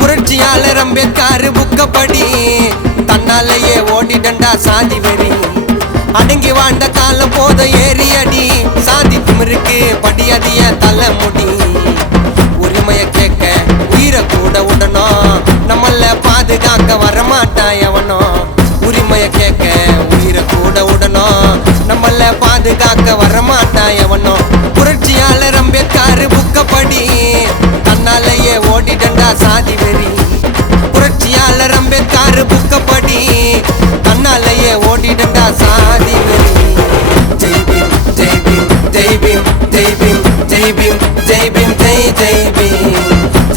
புரட்சியாளர் அம்பேத்கர் புக்கப்படி தன்னாலேயே ஓடிடண்டா சாதி வெறி. அடங்கி வாழ்ந்த காலம் போத ஏறி அடி சாதி திமிருக்கு படியதிய தலைமுடி. உரிமைய கேட்க உயிரை கூட உடனும் நம்மள பாதுகாக்க வரமாட்டான் எவனோ. உரிமைய கேட்க உயிரை கூட உடனும் நம்மள பாதுகாக்க வரமாட்டான் எவனோ. புரட்சியாளர் அம்பேத்கர் புக்கப்படி தன்னாலேயே ஓடிடண்டா சாதி வெறி. புரட்சியாளர் அம்பேத்கர் புக்கப்படி தன்னாலேயே ஓடிடண்டா சாதி வெறி. ஜெய் பீம் ஜெய் பீம் ஜெய் பீம் ஜெய் பீம் ஜெய் பீம் ஜெய் பீம் ஜெய் ஜெய் பீம்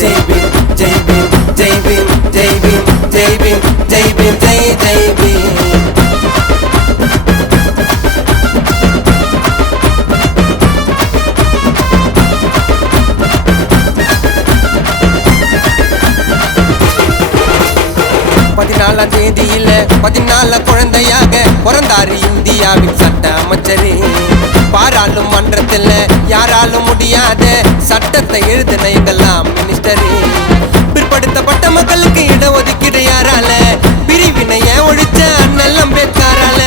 ஜெய் பீம் ஜெய் பீம் ஜெய் பீம் ஜெய் பீம் ஜெய் பீம் ஜெய் பீம் ஜெய் ஜெய் பீம். பதினாலாம் தேதியில 14 குழந்தையாக பிறந்தாரு இந்தியாவின் சட்ட அமைச்சரே. பாராளுமன்றத்தில் யாராலும் முடியாத சட்டத்தை எழுதின எங்கெல்லாம் மினிஸ்டரே. பிற்படுத்தப்பட்ட மக்களுக்கு இடஒதுக்கீடு யாரால, பிரிவினைய ஒழிச்ச அண்ணல் அம்பேத்கரால.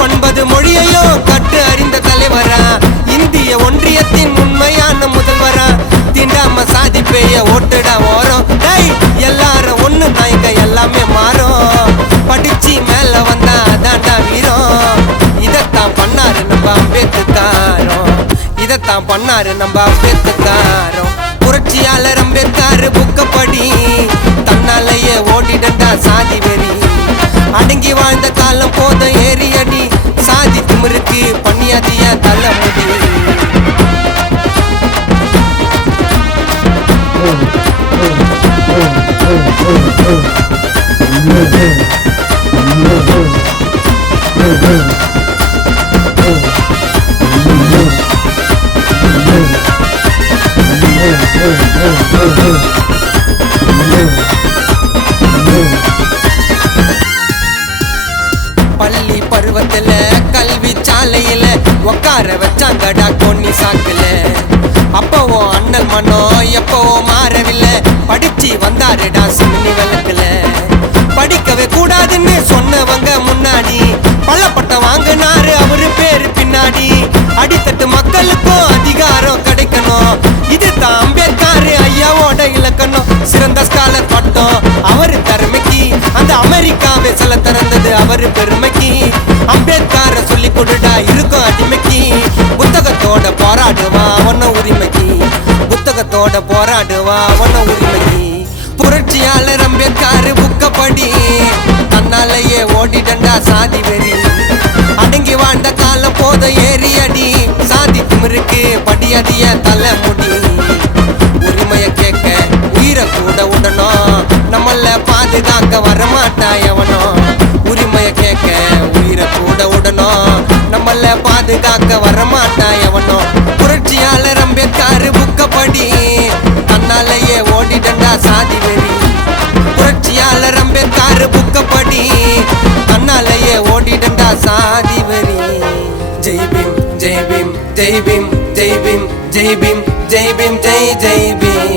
9 மொழியையோ கற்று அறிந்த தலைவரா, இந்திய ஒன்றியத்தின் உண்மையான முதல்வரா. தீண்டாம சாதி பேய ஓட்டுடா ஓரம். எல்லாரும் ஒண்ணு நாயங்க எல்லாமே மாறும். படிச்சு மேல வந்தா அதான்டா வீரம். இதத்தான் பண்ணாரு நம்ம அம்பேத்கரும், இதத்தான் பண்ணாரு நம்ம அம்பேத்கரும். புரட்சியாளர் அம்பேத்கர் புக்கப்படி தன்னாலேயே ஓடிடண்டா சாதி வெறி. அடங்கி வாழ்ந்த காலம் போத ஏறி அடி சாதி திமிருக்கு பண்ணியதிய தலைமுடி. பள்ளி பருவத்துல கல்வி சாலையில உக்கார வச்சாங்கடா பொன்னி சாக்குல. அப்பவோ அண்ணல் மனம் எப்பவோ மாறவில்லை. படிச்சு வந்தாருடா சின்னி விளக்குல. படிக்கவே கூடாதுன்னு சொன்னவங்க முன்னாடி பள்ளப்பட்டம் வாங்கினாரு அவரு பேரு பின்னாடி. அடித்தட்டு மக்களுக்கும் அதிகாரம் கிடைக்கணும், இதுதான் அம்பேத்கர் ஐயாவோட இலக்கணம். சிறந்த ஸ்காலர் பட்டம் அவரு திறமைக்கு, அந்த அமெரிக்காவை சில திறந்தது அவரு பெருமைக்கு. அம்பேத்கர சொல்லி கொடுடா இருக்கும் அடிமைக்கு. புத்தகத்தோட போராடுவா ஒன்ன உரிமைக்கு, புத்தகத்தோட போராடுவா ஒன்ன உரிமைக்கு. புரட்சியாளர் அம்பேத்கர் புக்கப்படி தன்னாலேயே ஓடிடண்டா சாதி வெறி. அடங்கி வாழ்ந்த காலம் போத ஏறி அடி சாதி திமிருக்கு படியதிய தலைமுடி. உரிமைய கேட்க உயிரை கூட உடனும் நம்மள பாதுகாக்க வரமாட்டா எவனோ. உரிமைய கேட்க உயிரை கூட உடனும் நம்மள பாதுகாக்க வரமாட்டா எவனோ. புரட்சியாளர் அம்பேத்கர் புக்கப்படி தன்னாலேயே ஓடிடண்டா சாதி வெறி. புரட்சியாளர் அம்பேத்கர் புக்கப்படி தன்னாலேயே ஓடிடண்டா சாதி வெறி. ஜெய் பீம் ஜெய் பீம் ஜெய் பீம் ஜெய் பீம் ஜெய் பீம் ஜெய் பீம் ஜெய் ஜெய் பீம்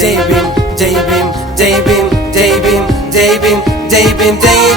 ஜெய் பீம் ஜெய் பீம் ஜெய் பீம் ஜெய் பீம் ஜெய் பீம் ஜெய் பீம் ஜெய்